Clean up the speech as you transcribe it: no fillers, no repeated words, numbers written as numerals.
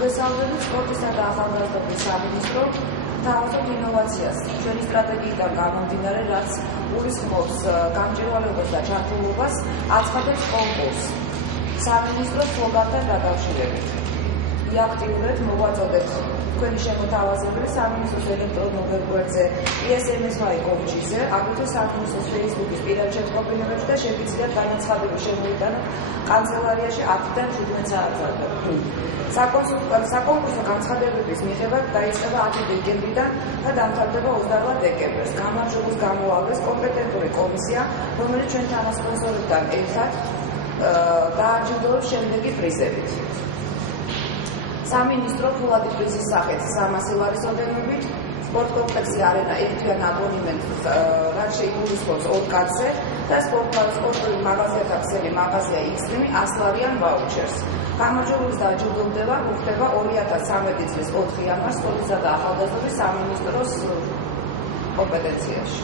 მოგესალმებით სპორტისა და ახალგაზრდობის სამინისტრო თავაზობ ინოვაციას ჩვენი სტრატეგიიდან გამომდინარე, რაც გულისხმობს გამჭირვალეობას და ჩართულობას აცხადებს კონკურსს სამინისტრო სლოგანთან დაკავშირებით. აქტიურად მოვაწოდეთ თქვენი შემოთავაზებელი სამინისტროს ელექტრონულ ვებგვერდზე isms.gov.gz, აგრეთვე სამინისტროს Facebook-ის პირად შეტყობინებებში და შეგიძლიათ განაცხადები შემოიტანოთ კანცელარიაში 10-დან 17 საათამდე. საკონკურსო განცხადებების მიღება დაიწყება 10 დეკემბრიდან და დამთავრდება 28 დეკემბერს. გამარჯვებას გამოავლეს კომპეტენტური კომისია, რომელიც ჩვენ თანასპონსორებთან ერთად დააჯილდოვებს შემდეგი პრიზებით. სამინისტრო ფულადი პრიზის სახით 300 ლარის ოდენობით, სპორტ კომპლექსი არენა ერთიან აბონემენტს, რაც შეიგულისხმობს 2 კაცზე და სპორტული მაღაზიათა ქსელი მაღაზია X-Stream 100 ლარიან ვაუჩერს. გამარჯვებულს დააჯილდოვდება უხდება 2013 წლის 4 იანვარს სპორტისა და ახალგაზრდობის სამინისტროს კომპეტენციაში.